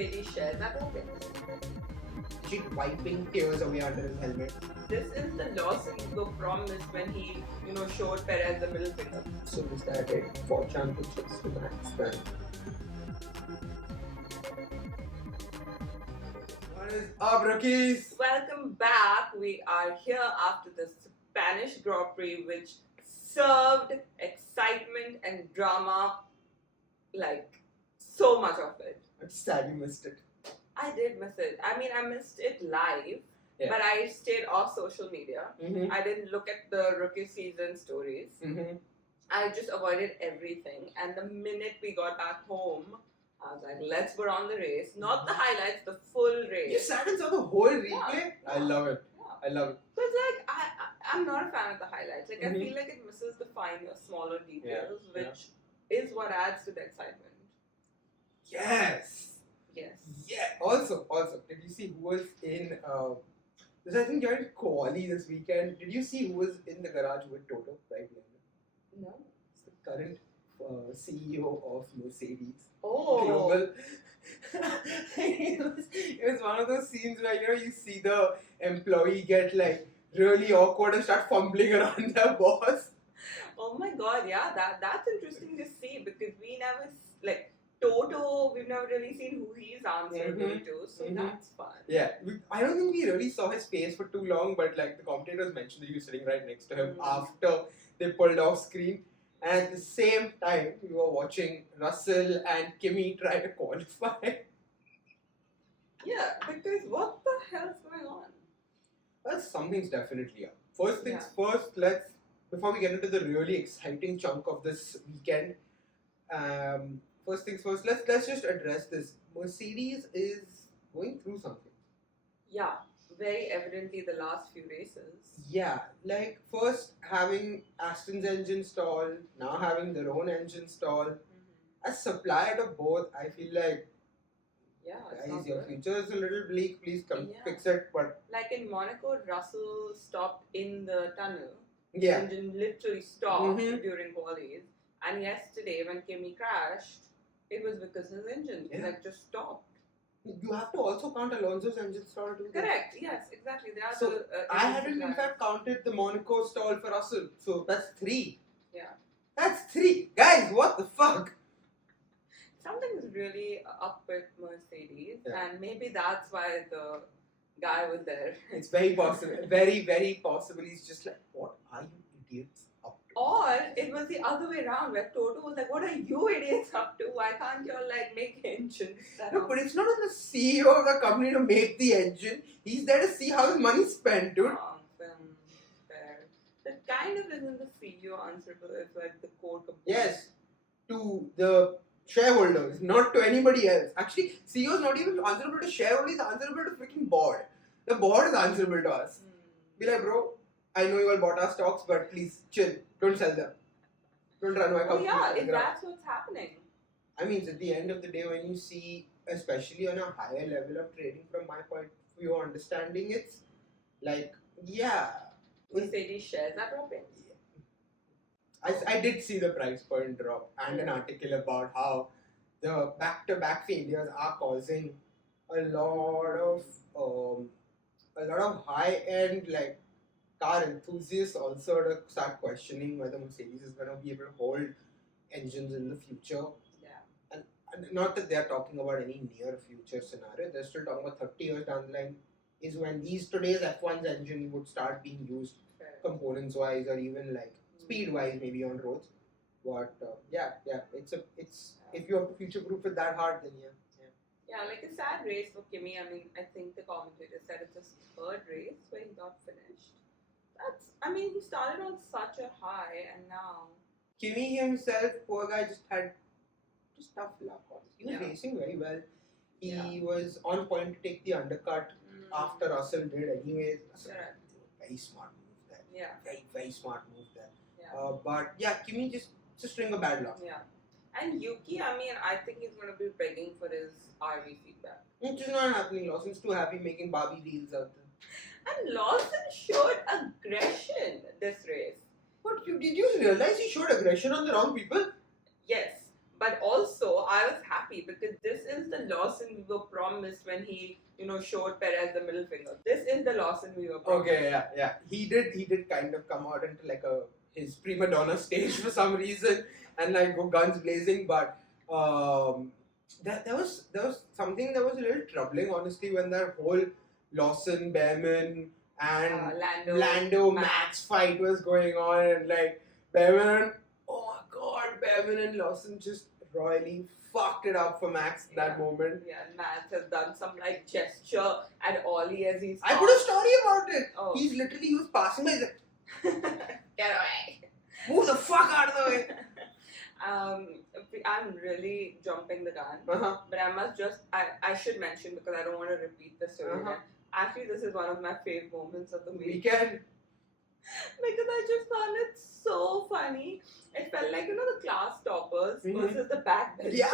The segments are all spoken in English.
Mercedes shares that topic. She wiping tears away under his helmet. This is the loss ego promise when he, showed Perez the middle finger. So is that it for championships to Max then? What is up, rookies? Welcome back. We are here after the Spanish Grand Prix, which served excitement and drama, like so much of it. I'm sad you missed it. I did miss it. I mean, I missed it live, Yeah. but I stayed off social media. Mm-hmm. I didn't look at the rookie season stories. Mm-hmm. I just avoided everything. And the minute we got back home, I was like, let's put on the race. Not the highlights, the full race. You sat and saw the whole replay? Yeah. I love it. Yeah. I love it. So it's like, I'm not a fan of the highlights. Like, Mhm. I feel like it misses the finer, smaller details, Yeah. which is what adds to the excitement. Yes. Yes. Yeah. Also, did you see who was in? This I think during Quali this weekend. Did you see who was in the garage with Toto right now? No. It's the current CEO of Mercedes Oh. Global. it was one of those scenes where you see the employee get like really awkward and start fumbling around their boss. Oh my god, yeah, that's interesting to see because we never, like, Toto, we've never really seen who he's answerable to, so that's fun. Yeah, I don't think we really saw his face for too long, but like the commentators mentioned that he was sitting right next to him after they pulled off screen. And at the same time, we were watching Russell and Kimi try to qualify. Yeah, because what the hell's going on? Well, something's definitely up. First things first, before we get into the really exciting chunk of this weekend, first things first, let's just address this. Mercedes is going through something. Yeah, very evidently the last few races. Yeah, like first having Aston's engine stalled, now having their own engine stalled. As supplier to both, I feel like, Yeah, it's guys, not your good. future is a little bleak. Please come Yeah. fix it. But Like in Monaco, Russell stopped in the tunnel. yeah, Engine literally stopped Mhm. during qualies. And yesterday, when Kimi crashed, it was because his engine just stopped. you have to also count Alonso's engine stall too. Correct. Yes, exactly. They are So, the. I hadn't in fact counted the Monaco stall for Russell, so that's 3. Yeah. That's 3. Guys, what the fuck? Something is really up with Mercedes, Yeah. and maybe that's why the guy was there. It's very possible. Very, very possible. He's just like, what are you idiots up to? Or it was the other way around, where Toto was like, "What are you idiots up to? Why can't you all like make engines?" No, but it's not on the CEO of the company to make the engine. He's there to see how his money's spent, dude. Fair. That kind of isn't the CEO answerable. It's like the core component. Yes, to the shareholders, not to anybody else. Actually, CEO is not even answerable to shareholders, he's answerable to freaking board. The board is answerable to us. Be like, bro, I know you all bought our stocks, but please chill. Don't sell them. Don't run my Oh company. yeah, to the if ground. that's what's happening. I mean, at the end of the day, when you see, especially on a higher level of trading, from my point of view, understanding it's like, yeah. Mercedes shares are dropping. I did see the price point drop and an article about how the back-to-back failures are causing a lot of high-end like car enthusiasts also to start questioning whether Mercedes is going to be able to hold engines in the future. Yeah. And not that they are talking about any near future scenario, they're still talking about 30 years down the line is when today's F1's engine would start being used Fair. components wise or even like speed wise maybe on roads. But it's if you have to future proof it that hard, then Yeah, like a sad race for Kimi. I mean, I think the commentator said it's his third race where he got finished. He started on such a high and now. Kimi himself, poor guy, just had tough luck. He was Yeah. racing very well. He Yeah. was on point to take the undercut after Russell did anyways. Russell, Correct. very smart move there. Yeah. Very, very smart move there. Yeah. But yeah, Kimi just string of bad luck. Yeah. And Yuki, I think he's going to be begging for his RV feedback. Which is not happening. Lawson's too happy making Barbie reels out there. And Lawson showed aggression this race. But did you realize he showed aggression on the wrong people? Yes, But also, I was happy because this is the Lawson we were promised when he, showed Perez the middle finger. This is the Lawson we were promised. Okay, yeah. He did kind of come out into like his prima donna stage for some reason and like go guns blazing, but there was something that was a little troubling, honestly, when that whole Lawson, Behrman, and Lando, Max fight was going on, and like Behrman, oh my god, Behrman and Lawson just royally fucked it up for Max in that moment. Yeah, Max has done some like gesture at Ollie as he's. I put a story about it. Oh. He was passing by. He's like, get away. Move the fuck out of the way. I'm really jumping the gun, but I should mention because I don't want to repeat the story. Actually, this is one of my favorite moments of the weekend. Because I just found it so funny. It felt like, the class toppers versus the backbenchers. Yeah!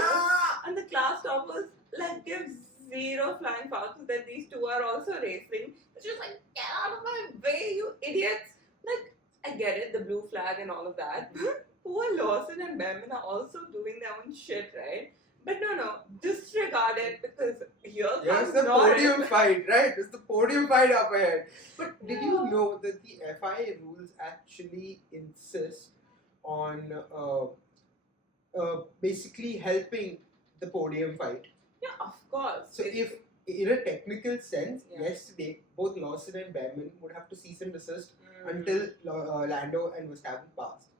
And the class toppers like give zero flying fouls. Then these two are also racing. It's just like, get out of my way, you idiots. Like, I get it, the blue flag and all of that. Poor Lawson and Behrman are also doing their own shit, right? But no, disregard it because here's the podium fight, right? It's the podium fight up ahead. But did you know that the FIA rules actually insist on basically helping the podium fight? Yeah, of course. So if, in a technical sense, yesterday, both Lawson and Behrman would have to cease and desist until Lando and Verstappen passed.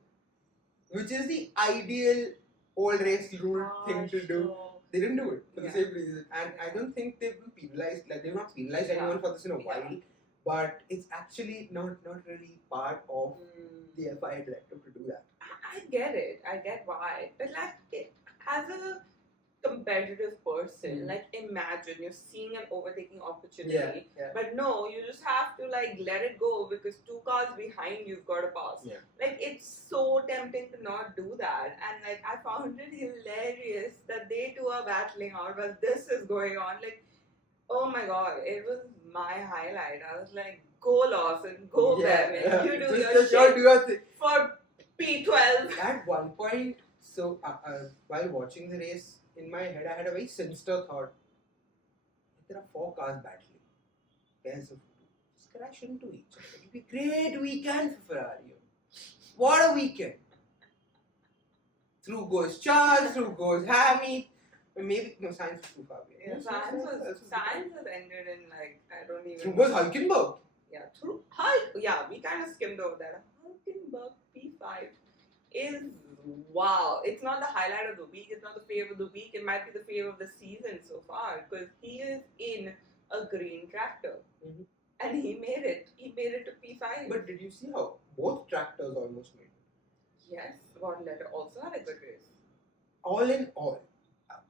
Which is the ideal old race rule thing to do. They didn't do it for the same reason. And I don't think they've been penalized, like they've not penalized anyone for this in a while. But it's actually not really part of the FIA directive to do that. I get it. I get why. But like, as a competitive person, like imagine you're seeing an overtaking opportunity, but no, you just have to like let it go because two cars behind you've got to pass. Like it's so tempting to not do that, and like I found it hilarious that they two are battling out while this is going on. Like, oh my god, it was my highlight. I was like, go Lawson, go Behrman, you do your shit do your thing for P12. At one point, so while watching the race, in my head, I had a very sinister thought. There are 4 cars battling. Pairs of 2. Just crash into each other. It will be a great weekend for Ferrari. What a weekend! Through goes Charles, through goes Hammy. Maybe, no, Sainz was too far away. Yeah, Sainz has ended in like, I don't even Through goes Hulkenberg. Yeah, through Hulk. Yeah, we kind of skimmed over that. Hulkenberg P5 is wow. It's not the highlight of the week. It's not the fave of the week. It might be the fave of the season so far because he is in a green tractor and he made it. He made it to P5. But did you see how both tractors almost made it? Yes, Letter also had a good race. All in all,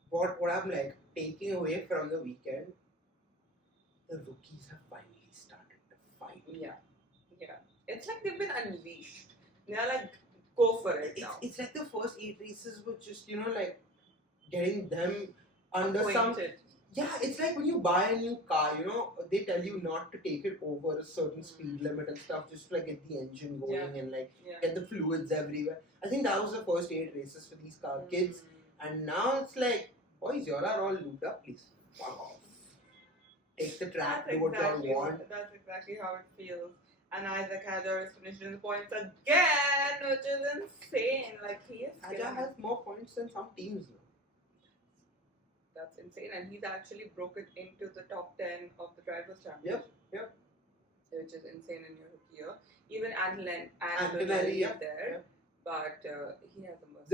what I'm like taking away from the weekend, the rookies have finally started to fight. Yeah. It's like they've been unleashed. They're like, go for it now. It's like the first 8 races were just, like getting them under Acquainted. Yeah, it's like when you buy a new car, they tell you not to take it over a certain speed limit and stuff, just to like get the engine going and like get the fluids everywhere. I think that was the first 8 races for these car kids. And now it's like, boys, you all are all looped up, please. Fuck off. Take the track, do what you want. That's exactly how it feels. And Isaac Hadjar is finishing the points again, which is insane. Like, he is. Hadjar has more points than some teams now. That's insane. And he's actually broken into the top 10 of the Drivers' Championship. Yep. Which is insane in your rookie year. Even Antonelli is there. But he has the most.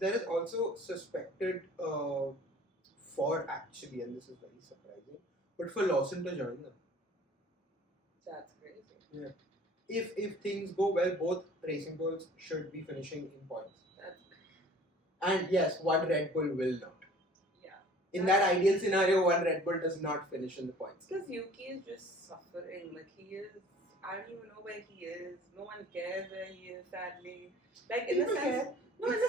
There is also suspected for actually, and this is very surprising, but for Lawson to join them. That's crazy. Yeah. If things go well, both racing bulls should be finishing in points. And yes, one Red Bull will not. Yeah. In that ideal scenario, one Red Bull does not finish in the points. Because Yuki is just suffering. Like he is, I don't even know where he is. No one cares where he is, sadly. Like in the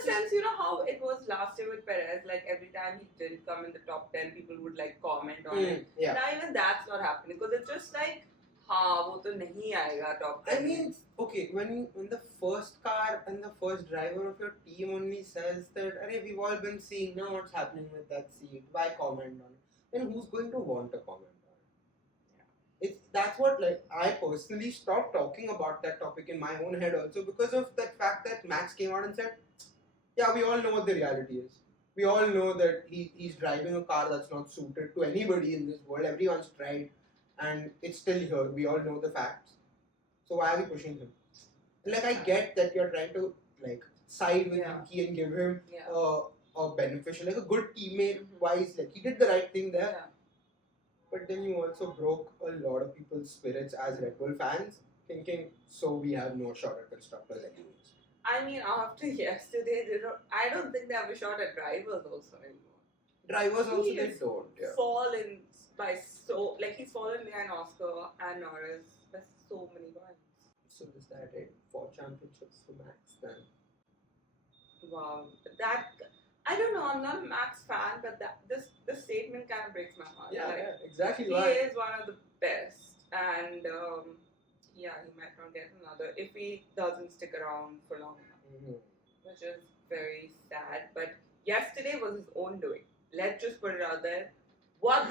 sense, you know how it was last year with Perez. Like every time he didn't come in the top 10, people would like comment on it. Yeah. Now even that's not happening because it's just like, हाँ वो तो नहीं आएगा top 10 I mean, okay, when the first car and the first driver of your team only says that, "Arey, we've all been seeing now what's happening with that seat. Why comment on it?" Then who's going to want to comment on it? That's what, like, I personally stopped talking about that topic in my own head also because of that fact that Max came out and said, "Yeah, we all know what the reality is. We all know that he's driving a car that's not suited to anybody in this world. Everyone's tried, and it's still here. We all know the facts. So why are we pushing him?" Like, I get that you're trying to, like, side with Yuki and give him a beneficial, like a good teammate wise, like he did the right thing there. Yeah. But then you also broke a lot of people's spirits as Red Bull fans, thinking, so we have no shot at constructors anyways. I mean, after yesterday, I don't think they have a shot at drivers also anymore. Drivers also, they don't. Yeah. Fallen by he's fallen behind Oscar and Norris by so many points. So is that it for championships for Max then? Wow, that I don't know. I'm not a Max fan, but this statement kind of breaks my heart. Yeah, like, yeah, exactly. He is one of the best, and he might not get another if he doesn't stick around for long enough, which is very sad. But yesterday was his own doing. Let's just put it out there. What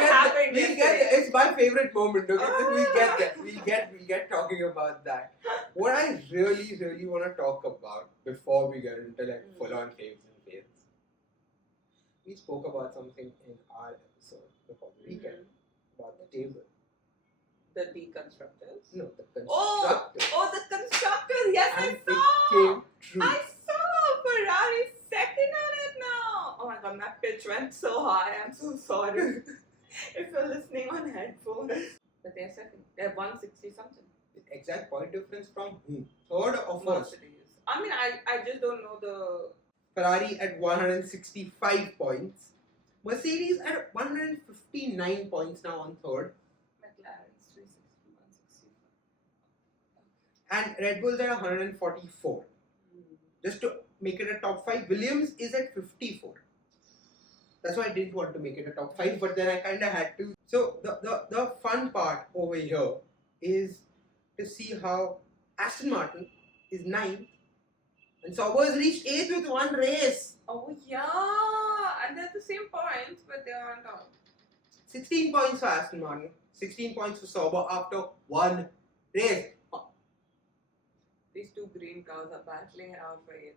happened yesterday? It's my favorite moment. We'll get there. We'll get talking about that. What I really, really want to talk about before we get into like full-on faves and fails. We spoke about something in our episode before the weekend about the table. The deconstructors? No, the constructors. Oh, the constructors. Yes, and I saw. It came true. I saw Ferrari second on it now. Oh my god, my pitch went so high. I'm so sorry if you're listening on headphones. But they're second. They're 160 something. The exact point difference from who? Third or first? I mean, I just don't know the. Ferrari at 165 points. Mercedes at 159 points now on third. McLaren's 360, 165. And Red Bull's at 144. Just to make it a top 5, Williams is at 54. That's why I didn't want to make it a top 5, but then I kind of had to. So the fun part over here is to see how Aston Martin is 9th and Sauber's reached 8th with one race. Oh yeah, and they're the same points, but they're on top. 16 points for Aston Martin, 16 points for Sauber after one race. These two green cars are battling it out for it.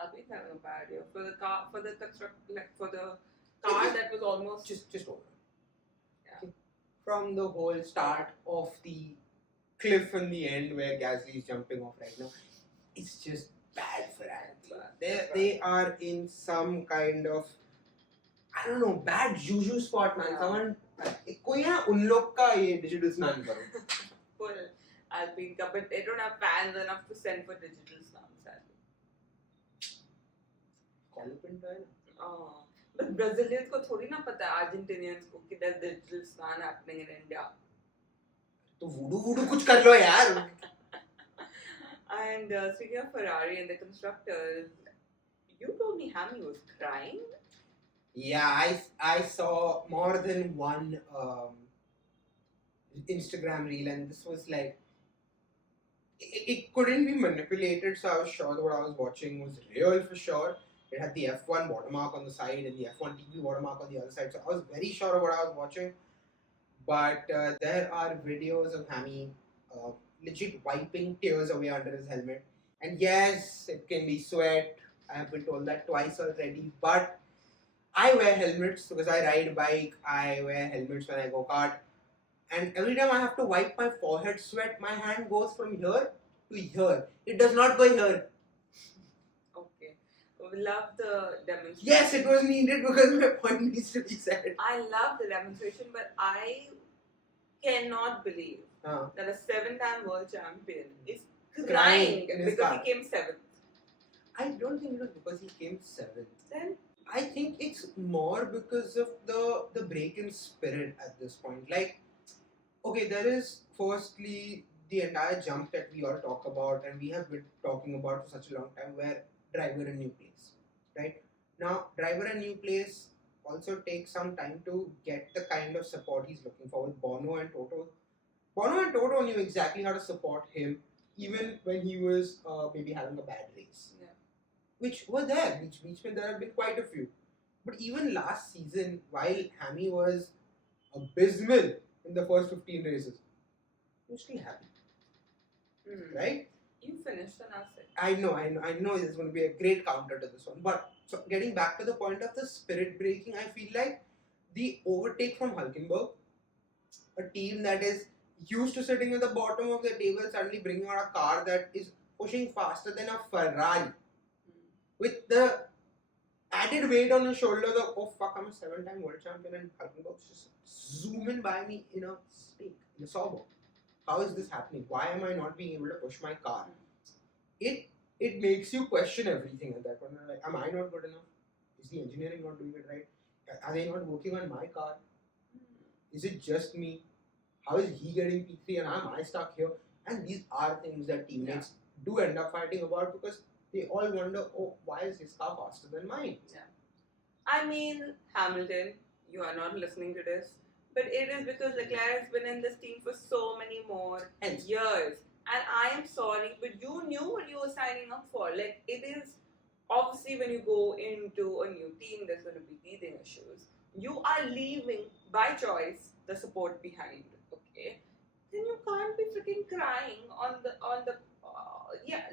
Alpine's having a bad year for the car, for the car that was almost just over. Yeah. From the whole start of the cliff in the end where Gasly is jumping off right now, it's just bad for Alpine. They are in some kind of, I don't know, bad juju spot, man. Someone, कोई है उन लोग का ये digital स्नान करो. Full Alpine का, but they don't have fans enough to send for digital snan, sadly. But Brazilians को थोड़ी ना पता है Argentinians को कि there's digital snan happening in India. तो voodoo कुछ कर लो यार. And speaking of Ferrari and the constructors, you told me Hammy was crying. Yeah, I saw more than one Instagram reel, and this was like, it couldn't be manipulated, so I was sure that what I was watching was real for sure. It had the F1 watermark on the side and the F1 TV watermark on the other side, so I was very sure of what I was watching. But there are videos of Hammy legit wiping tears away under his helmet. And yes, it can be sweat. I have been told that twice already. But I wear helmets because I ride bike. I wear helmets when I go kart. And every time I have to wipe my forehead sweat, my hand goes from here to here. It does not go here. Okay. We love the demonstration. Yes, it was needed because my point needs to be said. I love the demonstration, but I cannot believe that a 7-time world champion is crying because he came 7th. I don't think it was because he came 7th. Then? I think it's more because of the break in spirit at this point. Like, okay, there is firstly the entire jump that we all talk about and we have been talking about for such a long time, where driver a new place, right? Now, driver a new place also take some time to get the kind of support he's looking for with Bono and Toto. Bono and Toto knew exactly how to support him, even when he was maybe having a bad race. Yeah. Which were there. Which there have been quite a few. But even last season, while Hammy was abysmal in the first 15 races, he was still happy. Right? You finished an asset. I know there's going to be a great counter to this one. But so getting back to the point of the spirit breaking, I feel like the overtake from Hulkenberg, a team that is used to sitting at the bottom of the table, suddenly bringing out a car that is pushing faster than a Ferrari, with the added weight on your shoulders of, oh fuck, I'm a 7-time world champion and Hulkenberg's just zooming by me in a stake, in a sawbo. How is this happening? Why am I not being able to push my car? It makes you question everything at that point. Like, am I not good enough? Is the engineering not doing it right? Are they not working on my car? Is it just me? How is he getting P3 and am I stuck here? And these are things that teammates do end up fighting about because they all wonder, oh, why is his car faster than mine? Yeah. I mean, Hamilton, you are not listening to this, but it is because Leclerc has been in this team for so many more years. And I am sorry, but you knew what you were signing up for. Like, it is obviously when you go into a new team, there's going to be teething issues. You are leaving by choice the support behind. Okay, then you can't be freaking crying on the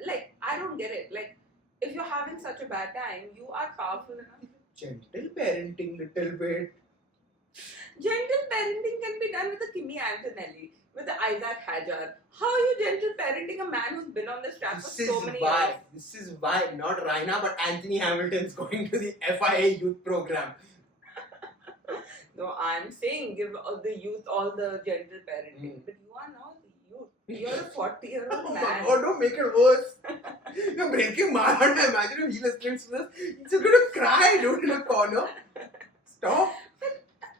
like, I don't get it. Like, if you're having such a bad time, you are powerful enough. Gentle parenting, little bit. Gentle parenting can be done with the Kimi Antonelli, with the Isaac Hajar. How are you gentle parenting a man who's been on this track for so many years? This is why not Raina but Anthony Hamilton's going to the FIA youth program. No, I'm saying give the youth all the gentle parenting, but you are not the youth. You're a 40-year-old man. Oh, don't make it worse. You're breaking my heart. I imagine if he listens to this, he's just going to cry, dude, in a corner. Stop.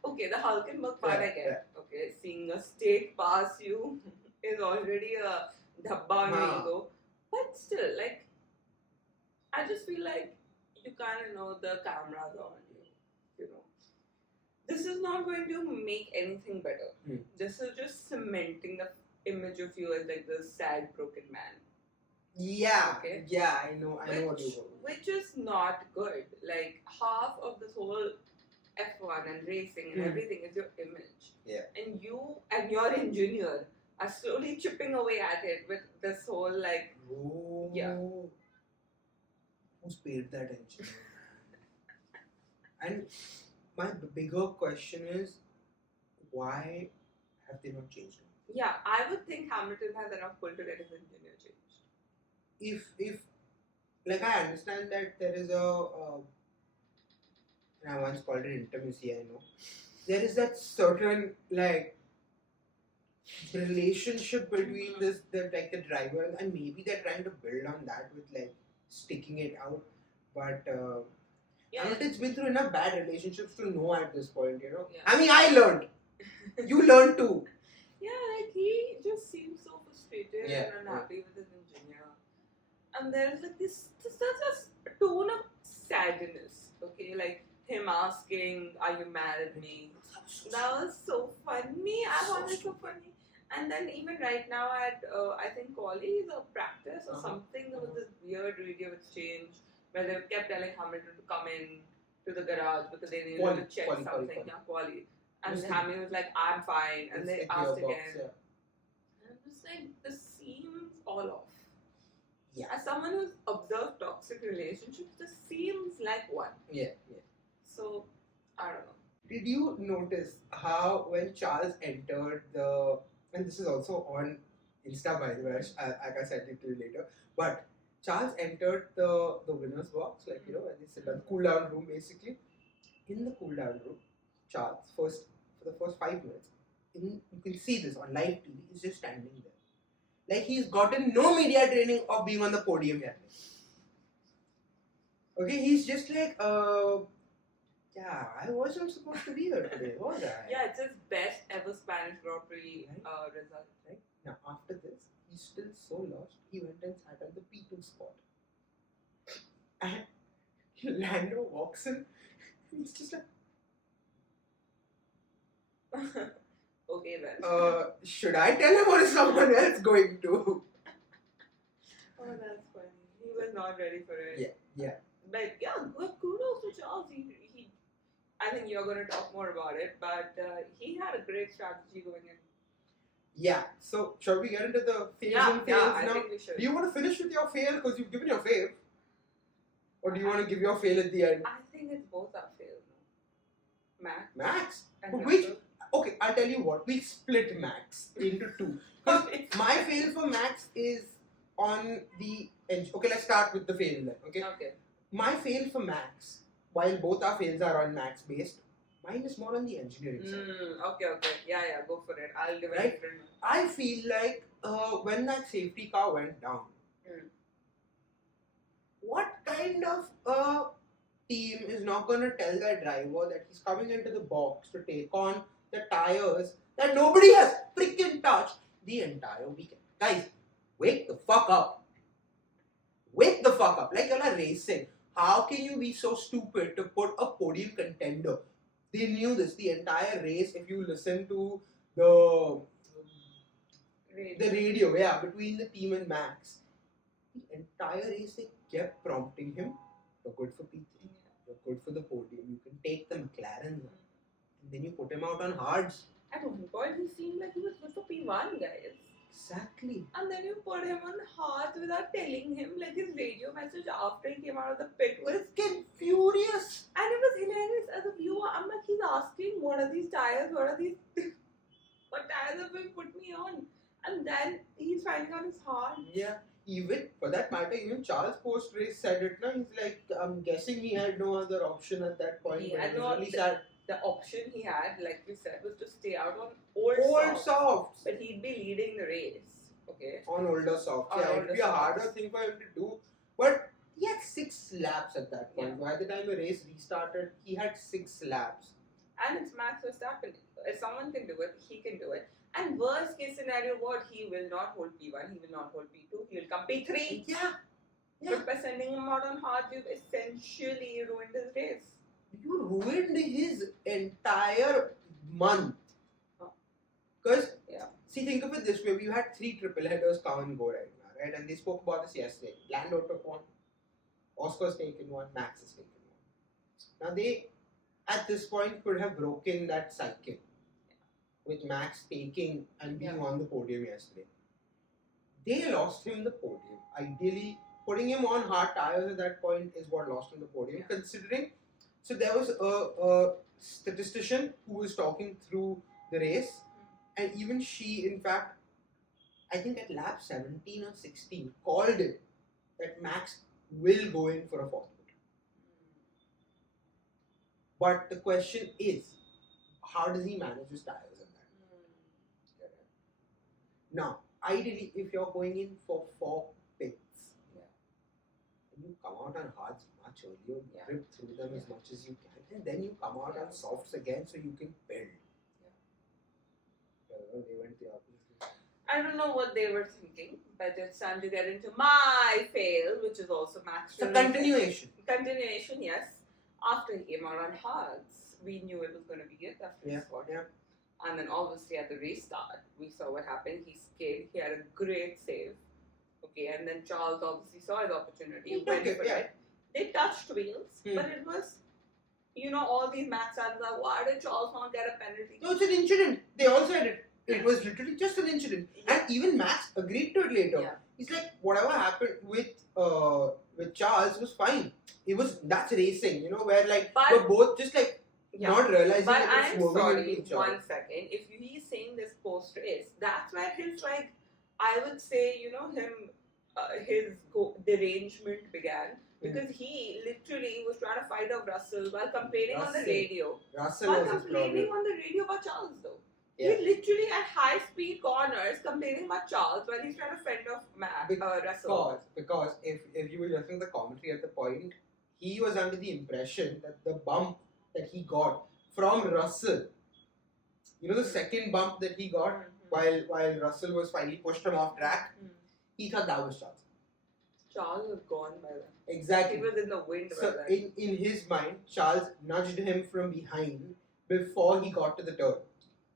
Okay, the Hulkenberg part I get. Okay, seeing a state pass you is already a dhabba on your ego. But still, like, I just feel like you kind of know the cameras are on you. You know, this is not going to make anything better. This is just cementing the image of you as like the sad, broken man. Yeah. Okay. Yeah, I know what you mean. Which is not good. Like, half of this whole F1 and racing and everything is your image. Yeah. And you and your engineer are slowly chipping away at it with this whole like. Oh. Yeah. Who's paid that engineer? And my bigger question is, why have they not changed him? Yeah, I would think Hamilton has enough pull to get his engineer changed. If like, I understand that there is and I once called it intimacy, I know. There is that certain, like, relationship between the driver, and maybe they're trying to build on that with, like, sticking it out. But Hamilton's been through enough bad relationships to know at this point, you know. Yeah. I mean, I learned. You learned too. Yeah, like, he just seems so frustrated and unhappy with his engineer. And there's like this tone of sadness, okay? Like, him asking, are you mad at me? That was so funny. I found it so funny. And then even right now at, I think Colley's or practice or something, there was this weird radio exchange where they kept telling Hamilton to come in to the garage because they needed to check something. Quali. And Hamilton was like, I'm fine. And they asked again. And I'm just like, this seems all off. Yeah. As someone who's observed toxic relationships, this seems like one. Yeah. So, I don't know. Did you notice how when Charles entered and this is also on Insta, by the way, like I said it to you later, but Charles entered the winner's box, like, you know, when they sit in the cool down room, basically. In the cool down room, Charles, for the first 5 minutes, you can see this on live TV, he's just standing there. Like, he's gotten no media training of being on the podium yet. Okay, he's just like, yeah, I wasn't supposed to be here today, was I? Yeah, it's his best ever Spanish Grand Prix result. Right? Now, after this, he's still so lost, he went and sat on the P2 spot. And Lando walks in, he's just like, Okay then. Should I tell him or is someone else going to? Oh, that's funny. He was not ready for it. Yeah. But yeah, kudos to Charles. I think you're going to talk more about it, but he had a great strategy going in. Yeah. So, shall we get into the fails and fails I now? think we should. Do you want to finish with your fail because you've given your fail? Or do you want to give your fail at the end? I think it's both our fails. Max? And Which? Okay, I'll tell you what. We'll split Max into two. My fail for Max is on the engine. Okay, let's start with the fail then. Okay. My fail for Max, while both our fails are on Max based, mine is more on the engineering side. Okay. Yeah, go for it. I'll give it a different. I feel like when that safety car went down, what kind of team is not going to tell their driver that he's coming into the box to take on the tires that nobody has freaking touched the entire weekend? Guys, wake the fuck up. Wake the fuck up. Like you're racing. How can you be so stupid to put a podium contender? They knew this the entire race. If you listen to the radio, between the team and Max, the entire race they kept prompting him. You're good for P3. You're good for the podium. You can take the McLaren. And then you put him out on hards. At one point, he seemed like he was good for P1, guys. Exactly. And then you put him on hards without telling him. Like his radio message after he came out of the pit was furious. And it was hilarious as a viewer. I'm like, he's asking, what are these tires? What tires have been put me on? And then he's finding on his hard. Yeah. Even, for that matter, even Charles post-race said it. No? He's like, I'm guessing he had no other option at that point. The option he had, like you said, was to stay out on old softs. But he'd be leading the race. Okay. On older softs. Yeah, it'd be a harder thing for him to do. But he had 6 laps at that point. By the time the race restarted, he had 6 laps. And it's Max Verstappen. If someone can do it, he can do it. And worst case scenario, what? He will not hold P1, he will not hold P2, he will come P3. Yeah. But by sending him out on hard, you've essentially ruined his race. You ruined his entire month. Because, see, think of it this way. We had 3 triple headers come and go right now, right? And they spoke about this yesterday. Lando took one, Oscar's taken one, Max has taken one. Now they, at this point, could have broken that cycle with Max taking and being on the podium yesterday. They lost him the podium. Ideally, putting him on hard tires at that point is what lost him the podium, considering. So there was a statistician who was talking through the race, and even she, in fact, I think at lap 17 or 16, called it that Max will go in for a fourth podium. But the question is, how does he manage his tires at that? Now, ideally, if you're going in for 4 pits, you come out on hards much earlier, rip through them as much as you can, and then you come out on softs again so you can build. They went the opposite. I don't know what they were thinking, but it's time to get into my fail, which is also Max. It's a continuation. Continuation, yes. After he came out on hards, we knew it was going to be it after he scored. And then obviously at the restart, we saw what happened. He skid. He had a great save. Okay, and then Charles obviously saw his opportunity. Went for it. They touched wheels, but it was, all these Max fans are, why did Charles not get a penalty? No, it's an incident. They all said it. It was literally just an incident. And even Max agreed to it later. He's like, whatever happened with Charles was fine. That's racing, where we're both just not realizing but that it's moving sorry, into each other. 1 second. If he's saying this post-race, that's where his, I would say, his derangement began. Because he literally was trying to fight off Russell while complaining on the radio. While complaining on the radio about Charles, though. He's literally at high-speed corners complaining about Charles while he's trying to fend off Russell. Because if you were listening to the commentary at the point, he was under the impression that the bump that he got from Russell, the second bump that he got while Russell was finally pushed him off track, he thought that was Charles. Charles was gone by then. Exactly. He was in the wind by then. In his mind, Charles nudged him from behind before he got to the turn.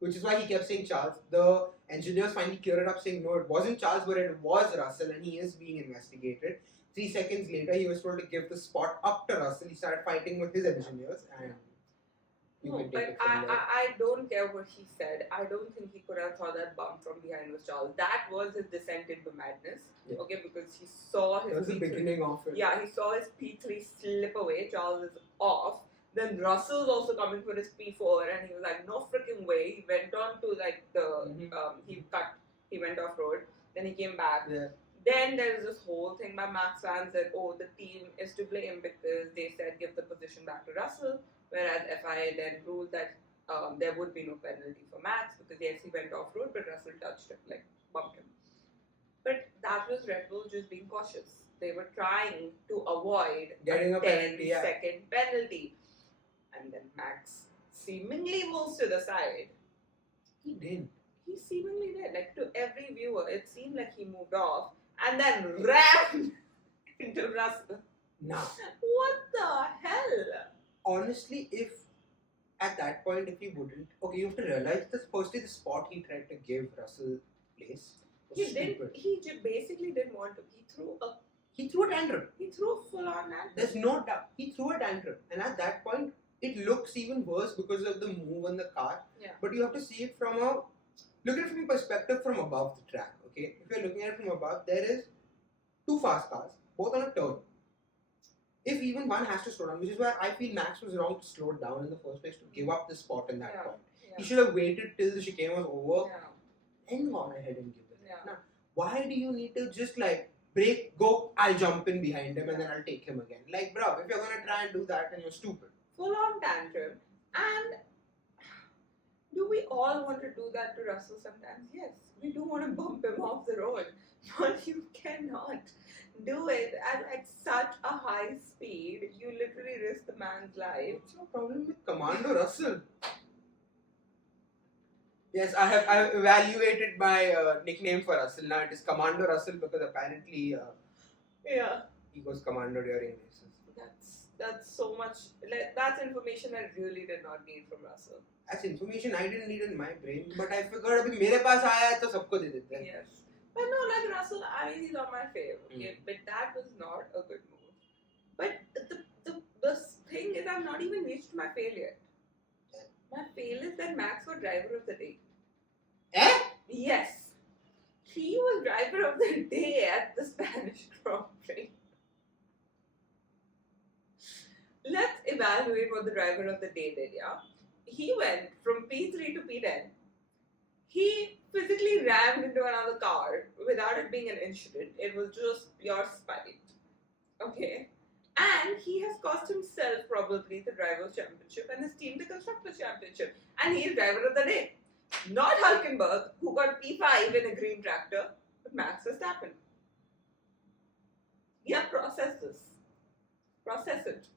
which is why he kept saying Charles. The engineers finally cleared it up, saying no, it wasn't Charles, but it was Russell, and he is being investigated. 3 seconds later, he was told to give the spot up to Russell. He started fighting with his engineers, and no, but I don't care what he said. I don't think he could have thought that bump from behind was Charles. That was his descent into madness. Yeah. Okay, because he saw his. That was the beginning of it. Yeah, he saw his P3 slip away. Charles is off. Then Russell's also coming for his P4, and he was like, "No freaking way!" He went on to like the he went off road. Then he came back. Yeah. Then there is this whole thing by Max fans that the team is to blame because they said give the position back to Russell. Whereas FIA then ruled that there would be no penalty for Max because yes, he went off road, but Russell touched him, like bumped him. But that was Red Bull just being cautious. They were trying to avoid getting a 10-second penalty. And then Max seemingly moves to the side. He did. He seemingly did. Like to every viewer, it seemed like he moved off and then ran into Russell. No. What the hell? Honestly, if at that point, if he wouldn't, okay, you have to realize this. Firstly, the spot he tried to give Russell place was stupid. He basically didn't want to. He threw a tantrum. He threw a full-on tantrum. There's no doubt. He threw a tantrum, and at that point, it looks even worse because of the move on the car. Yeah. But you have to see it look at it from a perspective from above the track. Okay, if you're looking at it from above, there is 2 fast cars, both on a turn. If even one has to slow down, which is why I feel Max was wrong to slow down in the first place, to give up the spot in that point. Yeah. He should have waited till the chicane was over, then gone ahead and given it. Now, why do you need to just like break, go, I'll jump in behind him and then I'll take him again? Like, bro, if you're gonna try and do that, then you're stupid. Full on tantrum. And do we all want to do that to Russell sometimes? Yes, we do want to bump him off the road, but you cannot do it at like such a high speed. You literally risk the man's life. What's your problem with Commando Russell? Yes, I have evaluated my nickname for Russell. Now it is Commando Russell because apparently he goes commando during races. That's so much. That's information I really did not need from Russell. That's information I didn't need in my brain, but I figured अभी मेरे पास आया है तो सबको दे देते हैं. Yes. But no, like Russell, I mean, he's not my favorite. Okay, but that was not a good move. But the thing is, I've not even reached my fail yet. My fail is that Max was driver of the day. Eh? Yes. He was driver of the day at the Spanish Grand Prix. Let's evaluate what the driver of the day did, yeah? He went from P3 to P10. He physically rammed into another car without it being an incident. It was just pure spite. Okay? And he has cost himself probably the Drivers' Championship and his team the Constructors' Championship. And he is driver of the day. Not Hulkenberg, who got P5 in a green tractor, but Max Verstappen. Yeah, process this. Process it.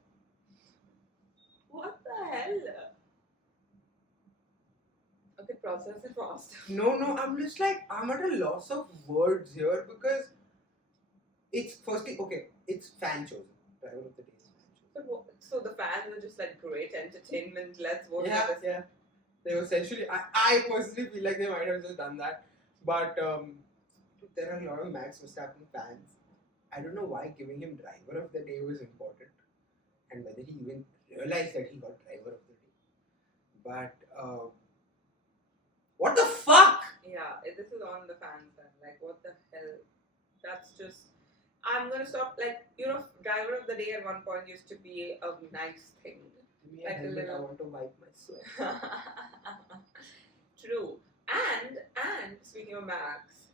What the hell? Okay, process it fast. No, I'm just like, I'm at a loss of words here because it's firstly, okay, it's fan chosen. Driver of the day is fan chosen. So the fans were just like, great entertainment, let's vote for this. Yeah. They essentially, I personally feel like they might have just done that. But there are a lot of Max Verstappen fans. I don't know why giving him driver of the day was important and whether he even realized that he got driver of the day. But what the fuck? Yeah, this is on the fans then. Like, what the hell? That's just. I'm gonna stop. Like, driver of the day at one point used to be a nice thing. Give me a helmet, I want to wipe my sweat. True. And speaking of Max,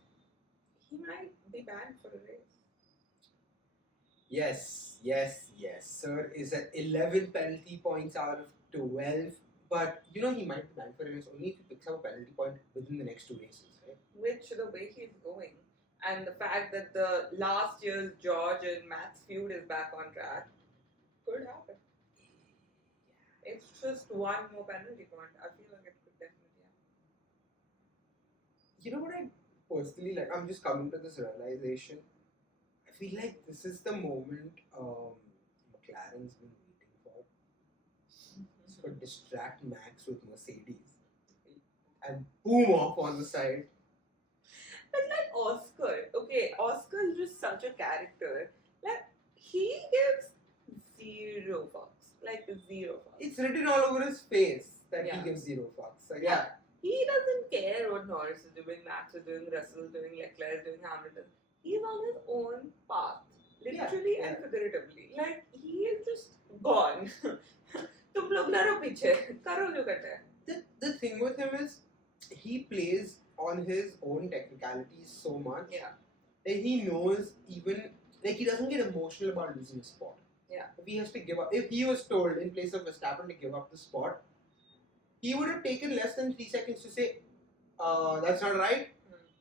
he might be banned for a race. Yes. Sir is at 11 penalty points out of 12. But he might be banned for a race only if he picks up a penalty point within the next 2 races, right? Which, the way he's going, and the fact that the last year's George and Max feud is back on track, could happen. It's just one more penalty point. I feel like it could definitely happen. You know what I personally like? I'm just coming to this realization. I feel like this is the moment McLaren's been waiting for. To distract Max with Mercedes. boom off on the side. But like Oscar is just such a character. Like he gives zero fucks. Like zero fucks. It's written all over his face that Yeah. he gives zero fucks. Like, yeah. He doesn't care what Norris is doing, Max is doing, Russell is doing, Leclerc is doing, Hamilton. He's on his own path. Literally and figuratively. Like he is just gone. तुम लोग ना रहो पीछे करो जो करते हैं. The thing with him is he plays on his own technicalities so much. Yeah. That he knows even like he doesn't get emotional about losing a spot. Yeah. If he has to give up, if he was told in place of Verstappen to give up the spot, he would have taken less than 3 seconds to say, "That's not right,"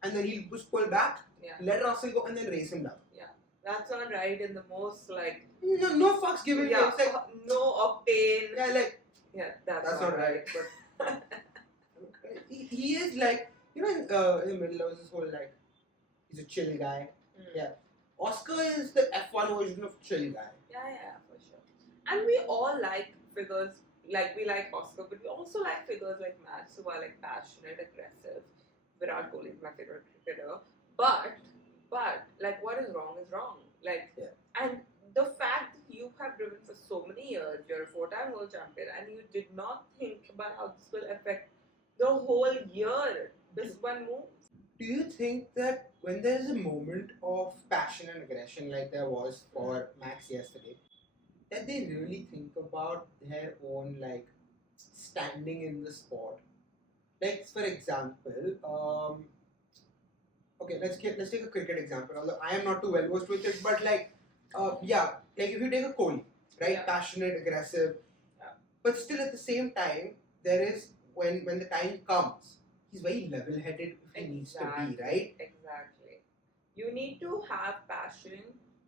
and then he'll just pull back, let Russell go, and then race him down. That's not right in the most like no fucks given. Yeah, it's like, no octane. Yeah, like that's not right. But he is like in the middle of this whole like he's a chill guy. Yeah, Oscar is the F1 version of chill guy. Yeah, for sure. And we all like figures like we like Oscar, but we also like figures like Max who are like passionate, aggressive. Virat Kohli is my favorite cricketer, but like what is wrong is wrong. Like and the fact that you have driven for so many years, you're a 4-time world champion, and you did not think about how this will affect the whole year. This one move. Do you think that when there is a moment of passion and aggression like there was for Max yesterday, that they really think about their own like standing in the sport? Like for example, okay, let's take a cricket example. Although I am not too well versed with it, but like if you take a Kohli, right, passionate, aggressive, but still at the same time there is when the time comes, he's very level-headed if he needs to be, right? Exactly. You need to have passion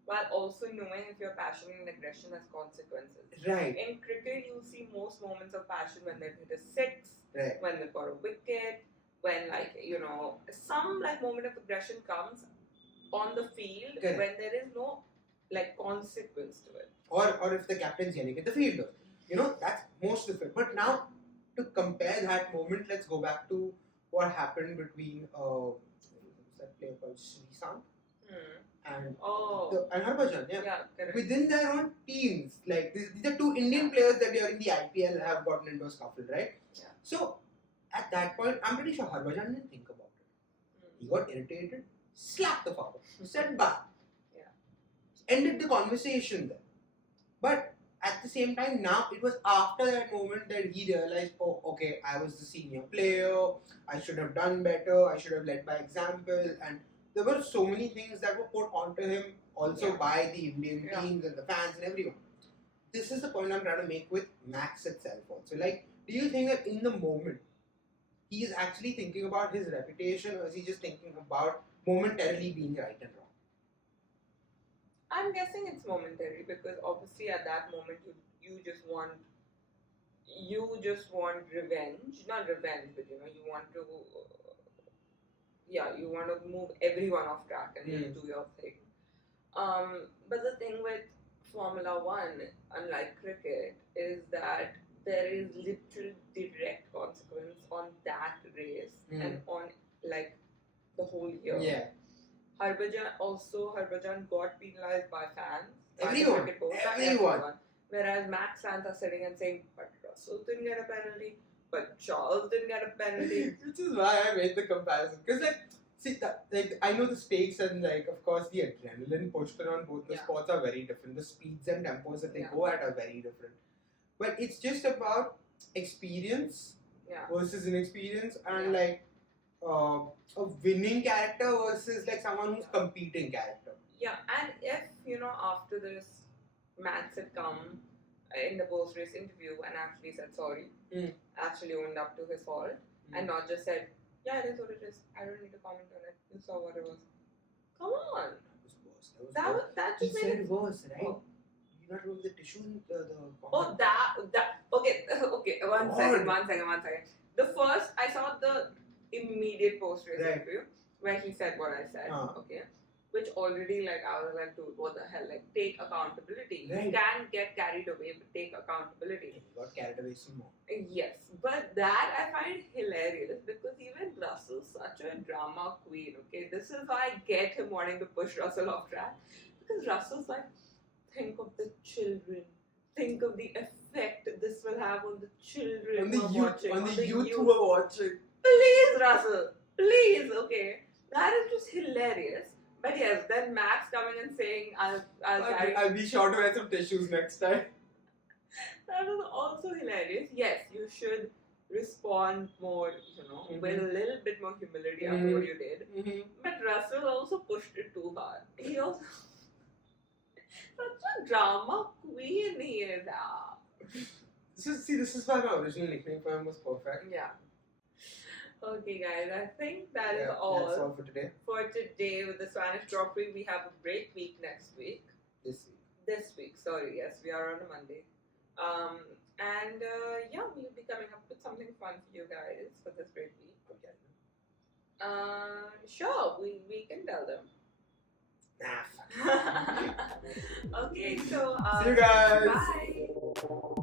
while also knowing if your passion and aggression has consequences. Right. In cricket, you see most moments of passion when they've hit a six, right, when they've got a wicket, when some like moment of aggression comes on the field when there is no like consequence to it. Or if the captain's yelling at the fielder. That's most of it. But now to compare that moment, let's go back to what happened between that player called Srisan and Harbhajan. Correct. Within their own teams, like these are two Indian players that during the IPL have gotten into a scuffle, right? Yeah. So at that point, I'm pretty sure Harbhajan didn't think about it. He got irritated, slapped the fucker, said bye. Ended the conversation there. But at the same time, now it was after that moment that he realized, oh, okay, I was the senior player, I should have done better, I should have led by example, and there were so many things that were put onto him also by the Indian teams and the fans and everyone. This is the point I'm trying to make with Max itself also. Like, do you think that in the moment, he is actually thinking about his reputation, or is he just thinking about momentarily being right and wrong? I'm guessing it's momentary because obviously at that moment you just want revenge, not revenge, but you want to move everyone off track and just do your thing. But the thing with Formula One, unlike cricket, is that there is literal direct consequence on that race and on like the whole year. Yeah. Harbhajan got penalized by fans. Everyone. Whereas Max fans are sitting and saying, but Russell didn't get a penalty, but Charles didn't get a penalty. Which is why I made the comparison. Because I know the stakes and like of course the adrenaline pushed on both the sports are very different. The speeds and tempos that they go at are very different. But it's just about experience versus inexperience and like a winning character versus like someone who's competing character. Yeah, and if after this Max had come in the post-race interview and actually said sorry, actually owned up to his fault, and not just said, yeah, it is what it is, I don't need to comment on it, you saw what it was. Come on. That just made it worse, right? Oh. You not remember the tissue in the comment? Okay, one second. The first, I saw the immediate post-race interview where he said what I said, okay? which already like I was like, dude, what the hell? Like, take accountability. Right. You can get carried away, but take accountability. He got carried away some more. Yes, but that I find hilarious because even Russell's such a drama queen. Okay, this is why I get him wanting to push Russell off track because Russell's like, think of the children, think of the effect this will have on the children On the who are youth, watching, on the youth who are watching. Please, Russell, please, okay. That is just hilarious. But yes, then Max coming and saying, I'll be sure to wear some tissues next time. That was also hilarious. Yes, you should respond more, with a little bit more humility after what you did. But Russell also pushed it too hard. He also such a drama queen he is. This is why my original nickname for him was perfect. Yeah. Okay, guys, I think that is all. That's all for today. For today with the Spanish Grand Prix, we have a break week next week. This week, sorry, yes, we are on a Monday. And we'll be coming up with something fun for you guys for this break week. Okay. Sure, we can tell them. Nah. Okay, so see you guys. bye.